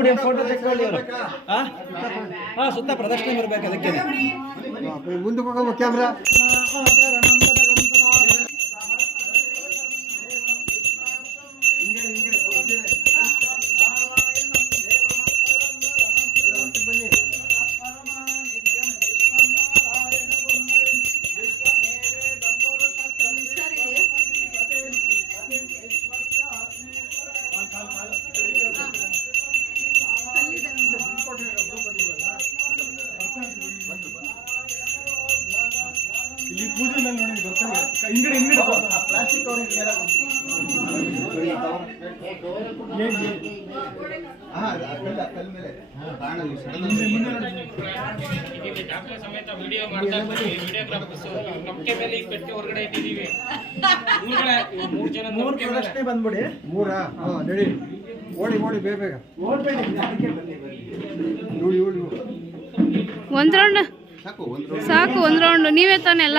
ನಿಂತ್ಕೊಂಡ್ಬಿಡಿ photo ತೆಕ್ಕೊಳ್ಳಿ ಅವರು. ಹಾ ಸುತ್ತ ಪ್ರದಕ್ಷಿಣೆ ಬರ್ಬೇಕು ಅದಕ್ಕೆ. ಮುಂದಕ್ಕೆ ಹೋಗಬೇಕು ಕ್ಯಾಮ್ರಾ ಮೂರು ಬಂದ್ಬಿಡಿ. ಮೂರಾ? ಹಾ ನಡಿ. ಓಡಿ ಓಡಿ ಬೇಗ ಬೇಗ. ನೋಡಿ ಓಡಿ ಒಂದ್ ರೌಂಡ್. ಸಾಕು ಒಂದು ಸಾಕು ಒಂದ್ ರೌಂಡ್. ನೀವೇ ತಾನೆ ಎಲ್ಲ.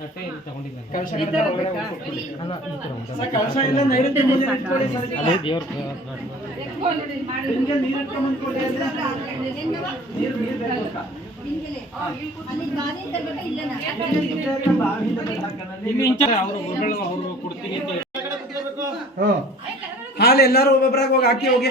ತಟ್ಟೆ ಇಲ್ಲಿ ಹಾಲು ಎಲ್ಲರೂ ಒಬ್ಬೊಬ್ಬರಾಗ ಹೋಗಿ ಹಾಕಿ ಹೋಗಿ.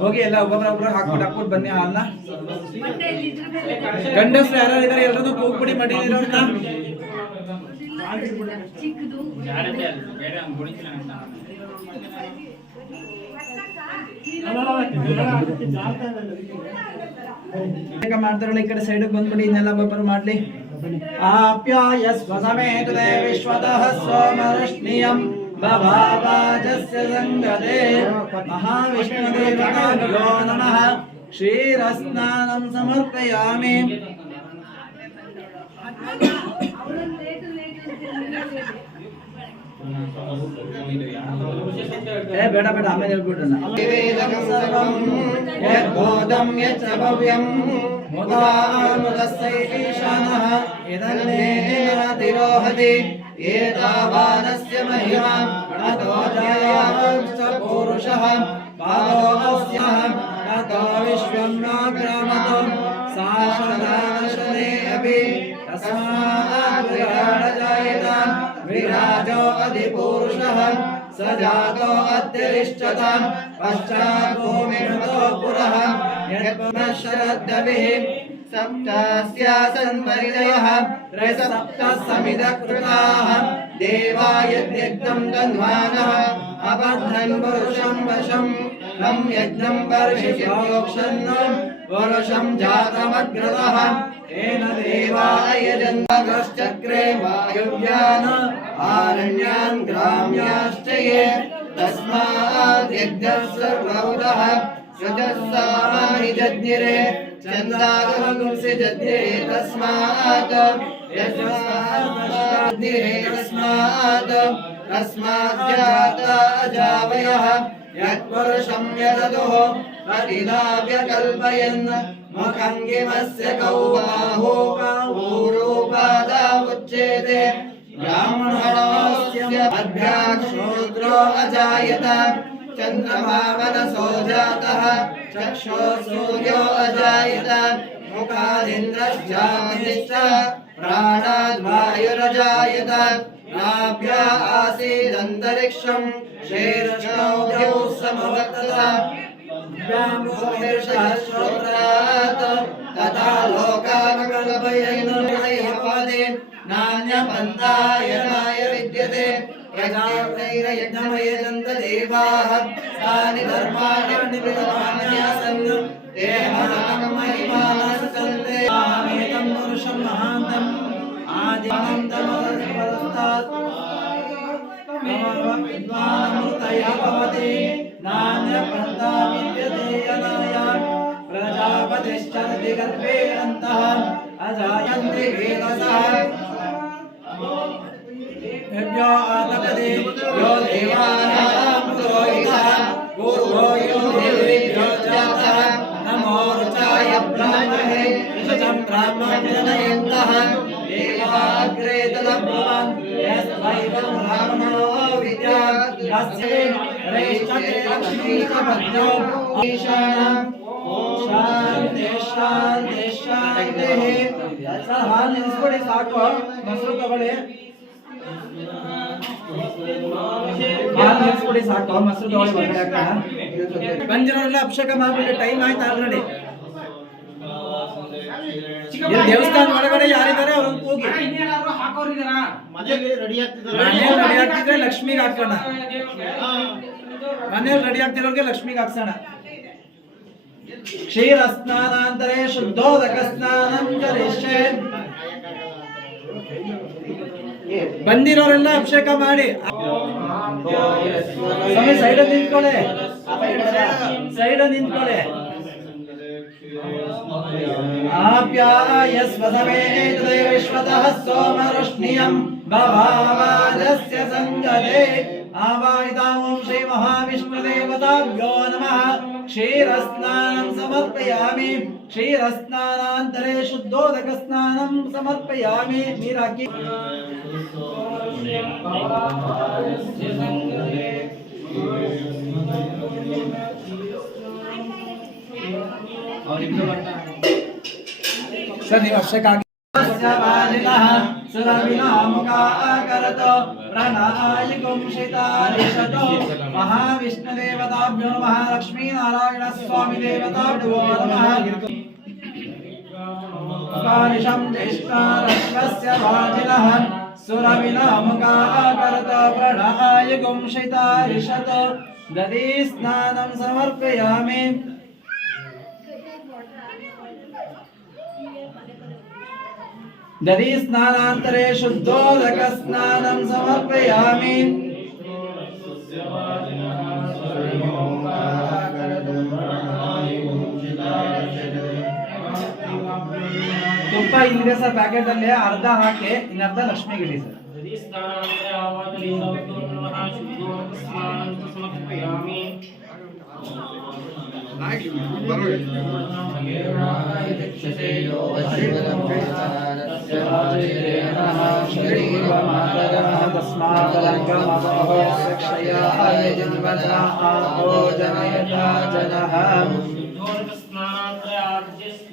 ಹೋಗಿ ಎಲ್ಲ ಒಬ್ಬೊಬ್ರ ಒಬ್ರ ಹಾಕ್ಬಿಟ್ಟು ಹಾಕ್ಬಿಟ್ಟು ಬನ್ನಿ ಹಾಲ್ನ ಗಂಡಸ್ರು ಯಾರು ಇದಾರೆ ಎಲ್ರದ್ದು ಕೂಗ್ಬಿಡಿ. ಬೇಗ ಮಾಡ್ತಾರಲ್ಲ ಈ ಕಡೆ ಸೈಡ್ ಬಂದ್ಬಿಡಿ, ಇನ್ನೆಲ್ಲ ಒಬ್ಬೊಬ್ರು ಮಾಡ್ಲಿ. ಆಪ್ಯಾಯ ಸ್ವಸಮೇತದೆ ವಿಶ್ವದ ಸೋಮರಶ್ನಿಯಂ बभावाजस्य सङ्गते महाविष्णुदेवताभ्यो नमः क्षीरस्नानं समर्पयामि ఏ బేట బేట అమ్మ నిలబడుతున్నా వేదక సర్వం యద్బోధం యచ్ భవ్యం ముదాముదస్సైషానః ఇదన్నేన తిరోహతి एतावानस्य महिमाम् अतो जयावंश्च पुरुषः पादोऽस्यहम् अतो विश्वं न ग्रामतो शासनाशने अपि तस्मात् विराट जायताम् विराजो अधिपुरुषः स जातो अत्यतिष्ठताम् पश्चात् भूमिर्मतो पुरः यत्पुनः शरद्दभिः सप्तास्यासन् परिदयः त्रयसप्तः समिदकृताः देवा यद्यज्ञं तन्वानः अबद्धन् पुरुषं वशं तं यज्ञं वर्षिष्योक्षन्नं पुरुषं जातमग्रतः तेन देवा यजन्तश्चक्रे वायुव्यान् आरण्यान् ग्राम्याश्च ये तस्मात् यज्ञः सर्वभूतः शुचस्सामानि जज्ञिरे चन्दागमंसि जज्ञिरे तस्मात् यस्मात् जज्ञिरे तस्मात् तस्माज्जाता अजावयः यत्पुरुषं यदतुः प्रतिदाव्यकल्पयन् मुखं किमस्य कौ बाहो ऊरूपादा उच्येते ब्राह्मणोऽस्य मध्यात् शूद्रो अजायत चन्द्रमावनसो जातः चक्षो सूर्यो अजायत मुखादिन्द्रश्चाग्निश्च प्राणाद्वायुरजायत नाभ्या आसीदन्तरिक्षम् शीर्षणौ समवर्तत श्रोत्रात् तथा लोकाकल्पयन्पदे नान्यपन्थायनाय विद्यते प्रजापैरयज्ञमयजन्त देवाः तानि धर्माणि निविधान्यासन् ते महिमानस्कन्ते आमेतं पुरुषं महान्तम् आदिमन्तमरस्तात् विद्वानमृतय भवति नान्यपन्था विद्यते यनाय प्रजापतिश्चरति गर्भे अन्तः अजायन्ति वेदसः यज्ञो आतपदे यो देवानां पुरोहितः पूर्वो यो देवेभ्यो जातः नमो रुचाय ब्राह्मणे शुचं ब्राह्मणजनयन्तः देवाग्रे तदब्रुवन् यस्वैवं ब्राह्मणो विद्यात् तस्य रैष्ठते लक्ष्मीकपद्यो ईशानम् ಶಾಂತಿ ಶಾಂತಿ ಶಾಂತಿ ಸರ್ ಹಾಲು ನಿಲ್ಸ್ಬಿಡಿ ಸಾಕು ಮೊಸರು ತಗೊಳ್ಳಿ ಮೊಸರು ತಗೊಳ್ಳಿ ಹೊರಗಡೆ ಹಾಕೋಣ. ಬಂದಿರೋರೆಲ್ಲ ಅಭಿಷೇಕ ಮಾಡ್ಬಿಟ್ಟು ಟೈಮ್ ಆಯ್ತು ಆಲ್ರೆಡಿ. ದೇವಸ್ಥಾನ ಒಳಗಡೆ ಯಾರಿದ್ದಾರೆ ಅವ್ರನ್ನ ಹೋಗಿ. ರೆಡಿ ಆಗ್ತಿದ್ರೆ ಲಕ್ಷ್ಮಿಗೆ ಹಾಕೋಣ. ಮನೇಲಿ ರೆಡಿ ಆಗ್ತಿರೋರ್ಗೆ ಲಕ್ಷ್ಮಿಗೆ ಹಾಕ್ಸೋಣ. ಕ್ಷೀರ ಸ್ನಾನಾಂತರೇ ಶುದ್ಧೋದಕ ಸ್ನಾನಂ ಕರಿಷ್ಯೆ ಬಂದಿರೋರುಳ್ಳ ಅಭಿಷೇಕ ಮಾಡಿ. ಸೈಡ್ ನಿಂತುಳೆ ಸೈಡ್ ನಿಂತ್ಕೊಳೇ ಆಪ್ಯಾಯಸ್ವದಮೇಲೆ ವಿಶ್ವದ ಸೋಮರುಷ್ಣಿಯಂ ಬಭಾವಲस्य ಸಂಜದೆ ಶ್ರೀ ಮಹಾ ವಿಷ್ಣು ದೇವತव್ಯೋನಃ ಮಹಾವಿಷ್ಣುದೇವತಾಭ್ಯೋ ನಮಃ ಕ್ಷೀರಸ್ನಾನಂ ಸಮರ್ಪಯಾಮಿ ಕ್ಷೀರಸ್ನಾನಾಂತರೇ ಶುದ್ಧೋದಕ ಸ್ನಾನಂ ಸಮರ್ಪಯಾಮಿ ನೀರಾಕಿ ಸರ್ ನೀವು तस्य वालिनः सुरविना मुखा अकरतो प्रणाय कुंशितारिषतो महाविष्णुदेवताभ्यो नमः लक्ष्मीनारायणस्वामिदेवताभ्यो नमः कारिशं ज्येष्ठारश्वस्य वाजिनः सुरविनामुखाकरत प्रणहाय गुंशितारिषत दधी स्नानं समर्पयामि दधी स्नानान्तरे शुद्धोदक स्नानं समर्पयामि ತುಪ್ಪ ಇಲ್ಲಿದೆ ಸರ್ ಪ್ಯಾಕೆಟ್ ಅಲ್ಲಿ ಅರ್ಧ ಹಾಕಿ ಇನ್ನರ್ಧ ಲಕ್ಷ್ಮಿಗೆ ಇಡಿ ಸರ್ यदि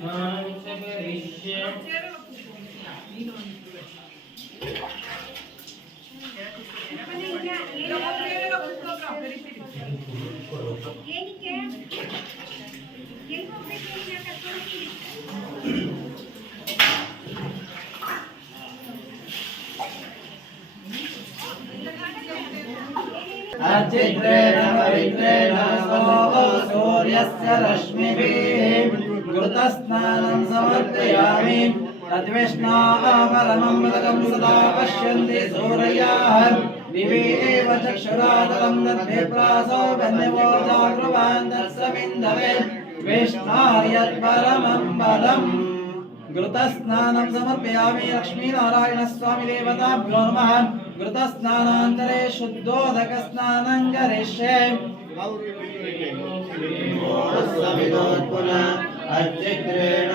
स्नानान्तरे आवाहनीतो नमः शुद्धोदकस्नानं समर्पयामि शुद्धोदकस्नानान्तरे आर्यस्नानं च करिष्ये अर्चित्रेण पवित्रेण सोमो सूर्यस्य रश्मिभिः कृतस्नानं समर्पयामि तद्विष्णाः परमं पदकं सदा पश्यन्ति सूर्याः दिवि एव चक्षुरातलं तद्विप्रासो बन्धवो जागृवान् तत्समिन्धवे విష్ణాయత్పరమం బలం ఘృతస్నానం సమర్పయామి లక్ష్మీనారాయణ స్వామి దేవతాభ్యో నమ ఘృతస్నానాంతరే శుద్ధోదక స్నానం కరిష్యే అత్యక్రేణ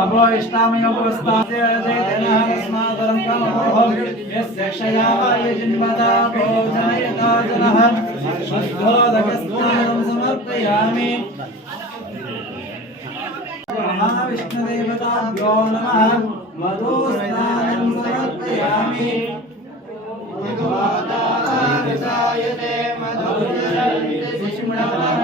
अभो इष्टामयोपस्तास्य चैतन्यः तस्मादरं कामोऽहं यस्य क्षयाय जिन्वदा भोजनयता जनः शुद्धोदकस्नानं समर्पयामि महाविष्णुदेवताभ्यो नमः मधुस्नानं समर्पयामि मधुवादायते मधुरन्ति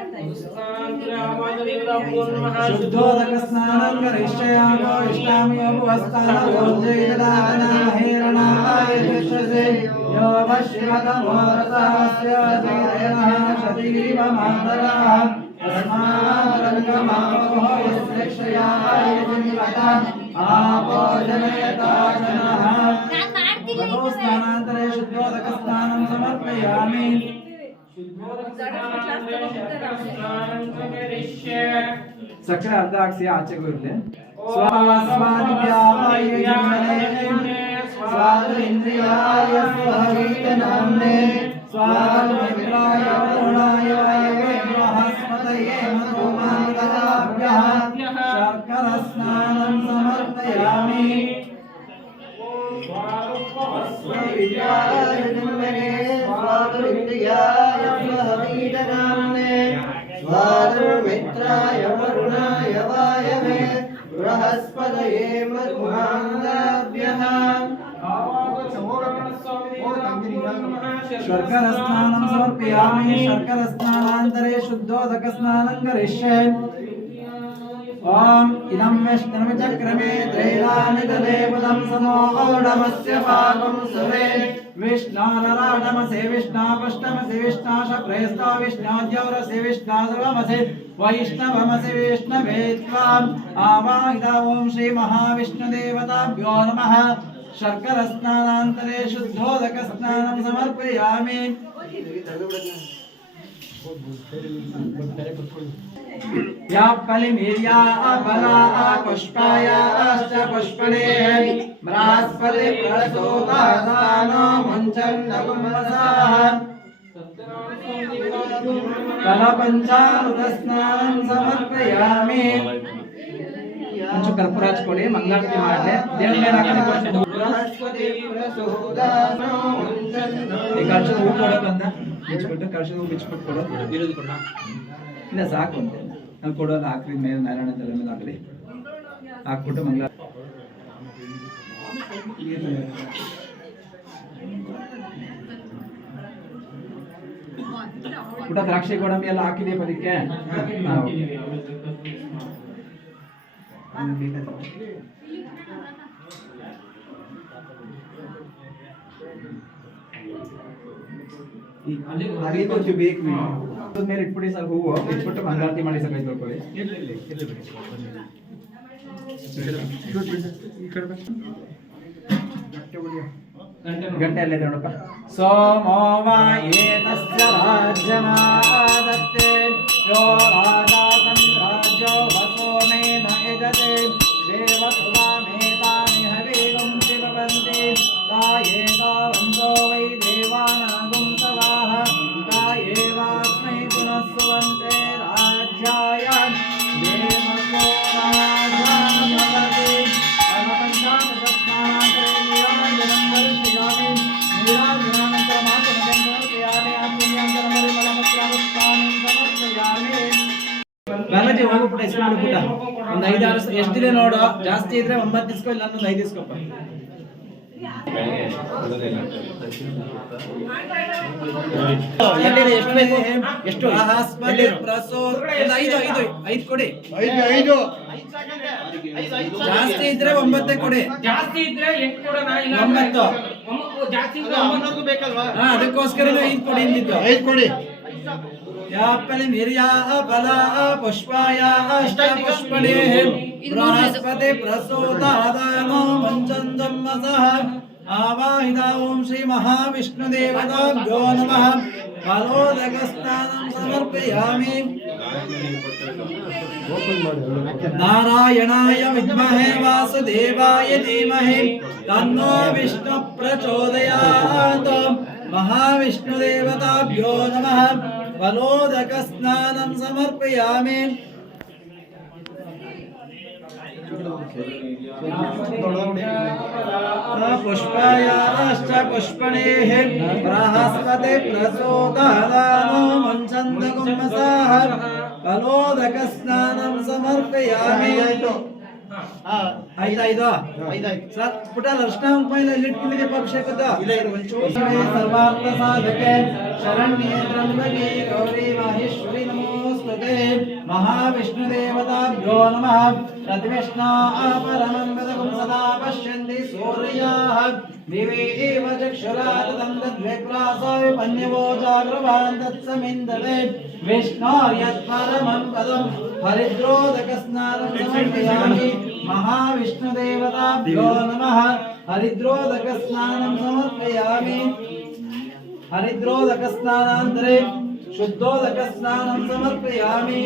शुद्धोदक स्नानं करिष्यामो इष्टामयोपवस्थानोर्जयदानाहेरणाय चक्षसे यो वश्यतमोरसास्य चेतनः शतीरिवमातरः तस्मादरङ्गमापोः यस्य क्षयाय जिन्वता आपो जनयता जनः स्नानान्तरे शुद्धोदक स्नानं समर्पयामि ಸಕ್ಕರೆ ಅರ್ಧ ಹಾಕ್ಸಿ ಆಚೆಗೂ ಇರ್ಲಿ ಸ್ವಾತಂತ್ರ್ಯಾಯ वादुमित्राय वरुणाय वायवे बृहस्पतये मधुमाङ्गाभ्यः शर्करस्नानं समर्पयामि शर्करस्नानान्तरे शुद्धोदकस्नानं करिष्ये ॐ इदं वैष्णवचक्रमे त्रैलानि दले पदं समोढमस्य पाकं सुरे विष्णारराडमसे विष्णावष्टमसे विष्णाशक्रयस्ता विष्णाद्यौरसे विष्णासुरमसे, वैष्णवमसे, विष्णवे त्वाम्। आवाहिता ॐ श्रीमहाविष्णुदेवताभ्यो नमः। शर्करस्नानान्तरे शुद्धोदकस्नानं समर्पयामि। व्याप्फलिमीर्याः फलाः पुष्पायाश्च पुष्पणे ब्रास्पति प्रसोदासानो मुञ्चन्नपुंसाः ಕಲಪಂಚಾಮೃತಸ್ನಾನಂ ಸಮರ್ಪಯಾಮಿ ಒಂಚೂರು ಕರ್ಪೂರ ಹಚ್ಕೊಳ್ಳಿ ಮಂಗಳಾರತಿ ಮಾಡಲೆ ದೇವರಿಗೆ ಕಳ್ಸೋದು ಹೂ ಕೊಡೋದು ಅಂತ ಬಿಚ್ಬಿಟ್ಟು ಕಳ್ಸೋದು ಹೂ ಬಿಚ್ಬಿಟ್ಟು ಕೊಡೋದು ಇಲ್ಲ ಸಾಕು ಅಂತ ನಾವು ಕೊಡೋದು ಹಾಕ್ರಿ ಮೇಲೆ ನಾರಾಯಣ ತಲೆ ಮೇಲೆ ಹಾಕ್ರಿ ಹಾಕ್ಬಿಟ್ಟು ಮಂಗಳ ಪುಟ ದ್ರಾಕ್ಷಿ ಗೋಡಂಬಿ ಎಲ್ಲ ಹಾಕಿದೀವಿ ಅದಕ್ಕೆ. ಅಲ್ಲಿ ಬೇಕು ಮೇಲೆ ಇಟ್ಬಿಡಿ ಸರ್ ಹೂವು. ಇಟ್ಬಿಟ್ಟು ಮಂಗಳಾರತಿ ಮಾಡಿ ಸರ್ ಕೈ ತೊಳ್ಕೊಳ್ಳಿ ಗಂಟೆ ಅಲ್ಲೇ ನೋಡಪ್ಪ. ಸೋಮೋಮ ರಾಜ್ಯಮಾದತ್ತೆ ಯೋ ರಾಜಾ ಏ ಹೋಗು ಹೆಸರು ಮಾಡ್ಬಿಟ್ಟ. ಒಂದು ಐದು ಆರು ಎಷ್ಟಿದೆ ನೋಡು. ಜಾಸ್ತಿ ಇದ್ರೆ ಒಂಬತ್ತು ಇಸ್ಕೊ ಇಲ್ಲ ಒಂದು ಐದು ಇಸ್ಕೊಪ್ಪ ಎಷ್ಟು ಬೇಕು? ಎಷ್ಟು? ಆಸ್ಪತ್ರೆ ಒಂದು ಐದು ಐದು ಐದು ಕೊಡಿ. ಐದು ಐದು. ಜಾಸ್ತಿ ಇದ್ರೆ ಒಂಬತ್ತೇ ಕೊಡಿ. ಜಾಸ್ತಿ ಇದ್ರೆ ಎಂಟು ಕೊಡೋಣ ಇಲ್ಲ ಒಂಬತ್ತು. ಒಂಬತ್ತು ಜಾಸ್ತಿ ಇದ್ರೆ ಒಂಬತ್ತು. ಬೇಕಲ್ವಾ? ಹಾ ಅದಕ್ಕೋಸ್ಕರ ಐದು ಕೊಡಿ ಅಂದಿದ್ದು ಐದು ಕೊಡಿ. यापलिमिर्याः फलाः पुष्पायाः अष्टपुष्पणेः बृहस्पति प्रसूतादानो मञ्चन्दम्मसः आवाहिता ॐ श्रीमहाविष्णुदेवताभ्यो नमः फलोदकस्नानं समर्पयामि नारायणाय विद्महे वासुदेवाय धीमहि तन्नो विष्णुः प्रचोदयात् महाविष्णुदेवताभ्यो नमः బలోదకస్నానం సమర్పయామి పుష్పాయాశ్చ పుష్పణేః బృహస్పతి ప్రసోదానానో మంచంద గుమ్మసాః బలోదకస్నానం సమర్పయామి ಆಯ್ತಾ ಇದು ಸರ್ ಪುಟ ಲಕ್ಷ್ಣ ಮೊಬೈಲಲ್ಲಿ ಇಟ್ಕೊಂಡಿದೆ ಅಭಿಷೇಕದ್ದು ಇಲ್ಲ ಇದು ಒಂಚೂರು ಸರ್ವಾರ್ಥ ಸಾಧಕೆ ಶರಣ್ಯೇ ತ್ರಂಬಗೆ ಗೌರಿ ಮಹೇಶ್ವರಿ ನಮೋಸ್ತುತೆ ಮಹಾವಿಷ್ಣು ದೇವತಾಭ್ಯೋ ನಮಃ ಪ್ರತಿವಿಷ್ಣಾ ಪರಮಂ ಗದಗಂ ಸದಾ ಪಶ್ಯಂತಿ ಸೂರ್ಯಾಃ ದಿವೇ ಏವ ಚಕ್ಷುರಾತಂ ತದ್ವಿಪ್ರಾಸಾಯ ಪನ್ಯವೋ ಜಾಗ್ರವಾನ್ ತತ್ಸಮಿಂದಲೇ ವಿಷ್ಣಾರ್ಯತ್ ಪರಮಂ ಪದಂ ಹರಿದ್ರೋದಕ ಸ್ನಾನಂ ಸಮರ್ಪಯಾಮಿ महाविष्णुदेवताभ्यो नमः। हरिद्रोदकस्नानं समर्पयामि। हरिद्रोदकस्नानान्तरे शुद्धोदकस्नानं समर्पयामि।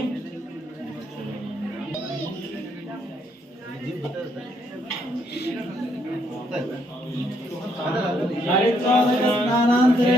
हरिद्रोदकस्नानान्तरे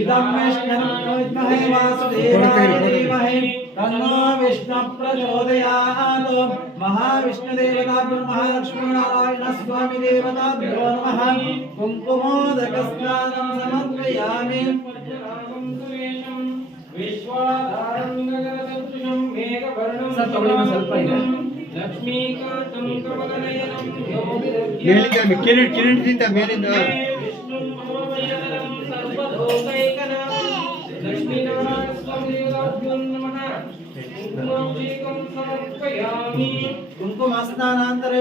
इदं विष्णुं विद्महे वासुदेवाय धीमहि तन्नो विष्णु प्रचोदयात् महाविष्णुदेवताभ्यो महालक्ष्मी नारायण स्वामी देवताभ्यो नमः कुङ्कुमोदकस्नानं समर्पयामि ಸರ್, ತಗೊಳ್ಳಿ, ಒಂದ್ ಸ್ವಲ್ಪ ಇದೆ. ಲಕ್ಷ್ಮೀಕಾಂತಂ ಕಮಲನಯನಂ ಮೇಲಿಂದ ಕಿರೀಟ್ ಕಿರೀಟದಿಂದ ಮೇಲಿಂದ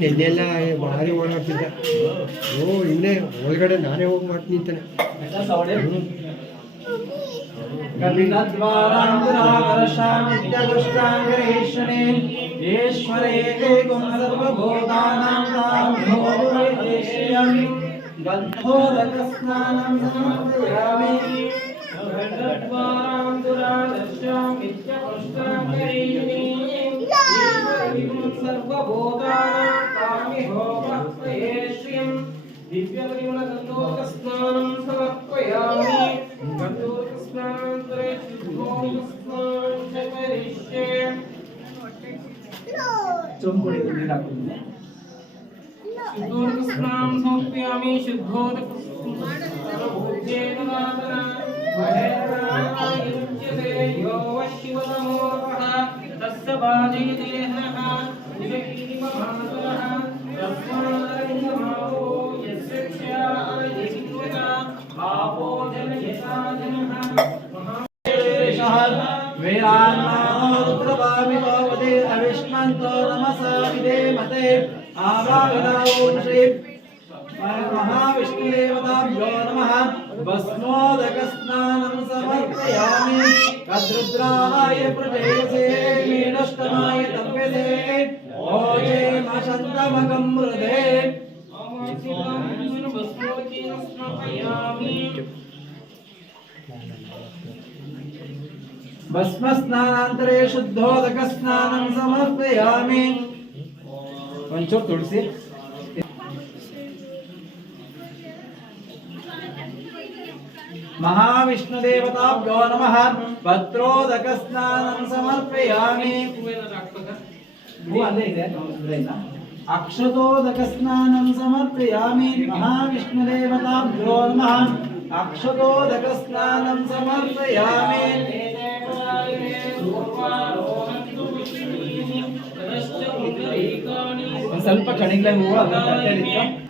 ಬಂದು ಎಲ್ಲೆಲ್ಲ ಭಾರಿ ಓಡಾಡ್ತಿದ್ದ ಓ ಇನ್ನೇ ಒಳಗಡೆ ನಾನೇ ಹೋಗಿ ಮಾಡ್ತೀನಿ ಅಂತಾನೆ. ಸರ್ವಭೂತಾನಾಂ स्नानं समर्पयामि गतोस्नानन्तरे शुद्धोस्नानं च करिष्ये चम्पणे राखुन शुद्धोस्नानं समर्पयामि शुद्धोस्नानं तस्य बाधयते नः निजकीमभासुरः। तस्मात् वीरान्मानोरुद्रवामितोपदे अविष्मन्तो नमसा विधेमते आवाविदा ॐ श्री महाविष्णुदेवताभ्यो नमः भस्मोदकस्नानं समर्पयामि कद्रुद्राय प्रजयसे मीनष्टमाय तप्यसे ओजे मशन्तमकं मृदे भस्मस्नानान्तरे शुद्धोदकस्नानं భస్మస్నానాంతరే శుద్ధోదక స్నానం సమర్పయామి కొంచెం తులసి మహావిష్ణుదేవతాభ్యో నమ భద్రోదక స్నానం సమర్పయామి అక్షతోదక స్నానం సమర్పయామి మహావిష్ణుదేవతాభ్యో నమ అక్షతోదక స్నానం సమర్పయామి ಸ್ವಲ್ಪ ಕಣಿಗ್ಲೆ ಹೂವು ಅದನ್ನ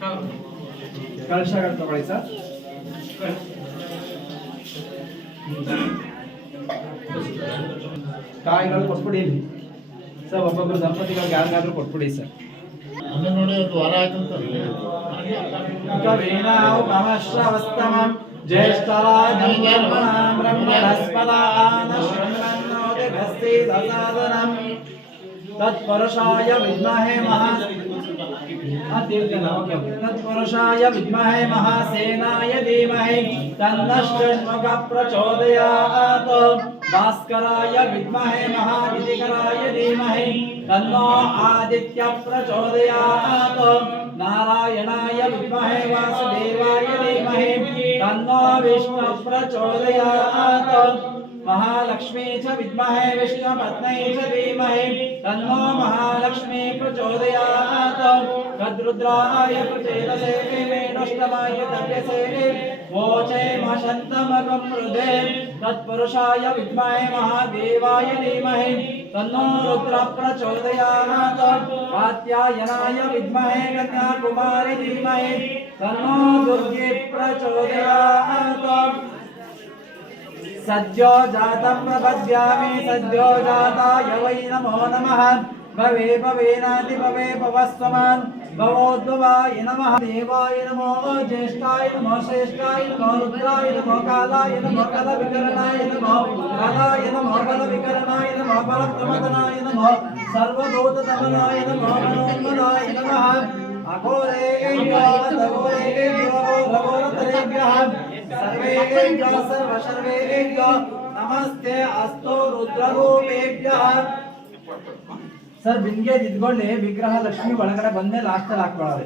ಪುಷ್ಪೋದಕ ಸ್ನಾನಾಂತರೆ ಶುದ್ಧೋದಕ ಸ್ನಾನಂ ಸಮರ್ಪಯಾಮಿ ಕಳಶಗಳು ತಗೊಳ್ಳಿ ಸರ್ ಕಾಯಿಗಳು ಕೊಟ್ಬಿಡಿ ಇಲ್ಲಿ. ಸರ್ ಒಬ್ಬೊಬ್ಬರು ದಂಪತಿಗಳಿಗೆ ಯಾರಿಗಾದ್ರೂ ಕೊಟ್ಬಿಡಿ ಸರ್ ನೋಡಿ ಅದು ವಾರ ಆಯ್ತಂತ ಕವೀನಾಮಶ್ರವಸ್ತಮಂ ಜ್ಯೇಷ್ಠರಾಜಂ ಬ್ರಹ್ಮಣಾಂ ಬ್ರಹ್ಮಣಸ್ಪದಾನಶ್ರವನ್ನೋದಿಭಸ್ತೀತಸಾದನಂ तत्पुरुषाय विद्महे महा तत्पुरुषाय विद्महे महासेनाय धीमहि तन्नश्चन्मुख प्रचोदयात्। भास्कराय विद्महे महानिधिकराय धीमहि तन्नो आदित्य प्रचोदयात्। नारायणाय विद्महे वासुदेवाय धीमहि तन्नो विष्णु प्रचोदयात्। महालक्ष्मी च विद्महे विष्णुपत्नै च धीमहि। तन्नो महालक्ष्मी प्रचोदयात्। तद्रुद्राय प्रचेतसे वेणुष्टमाय तप्यसे वोचे मशन्तमकं हृदे तत्पुरुषाय विद्महे, महादेवाय धीमहि। तन्नो रुद्र प्रचोदयात्। कात्यायनाय विद्महे कन्याकुमारी धीमहि। तन्नो दुर्गे प्रचोदयात्। सद्यो जातं प्रपद्यामि सद्यो जाताय वै नमो नमः भवे भवेनाति भवे भवस्वमान् भवोद्भवाय नमः देवाय नमो ज्येष्ठाय नमो श्रेष्ठाय नमो रुद्राय नमो कालाय नमो कलविकरणाय नमो कालाय नमो बलविकरणाय नमो बलप्रमदनाय नमो सर्वभूततमनाय नमो मनोन्मनाय नमः अघोरेभ्यः सर्वेभ्यः सर्व सर्वेभ्यः नमस्ते अस्तु रुद्ररूपेभ्यः ಸರ್ ಬಿನ್ಗೇಜ್ ಇದ್ಕೊಳ್ಳಿ ವಿಗ್ರಹ ಲಕ್ಷ್ಮಿ ಒಳಗಡೆ ಬಂದೆ ಲಾಸ್ಟ್ ಅಲ್ಲಿ ಹಾಕೊಳ್ಳೋದು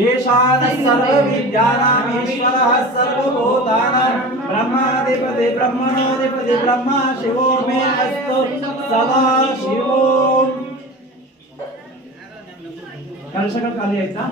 ಈಶಾನ ಸರ್ವ ವಿದ್ಯಾನಾಮೀಶ್ವರ ಸರ್ವಭೂತಾನಾಂ ಬ್ರಹ್ಮಾಧಿಪತಿ ಬ್ರಹ್ಮಣೋಧಿಪತಿ ಬ್ರಹ್ಮ ಶಿವೋ ಮೇ ಅಸ್ತು ಸದಾ ಶಿವೋ ಕಲಶಗಳು ಖಾಲಿ ಆಯ್ತಾ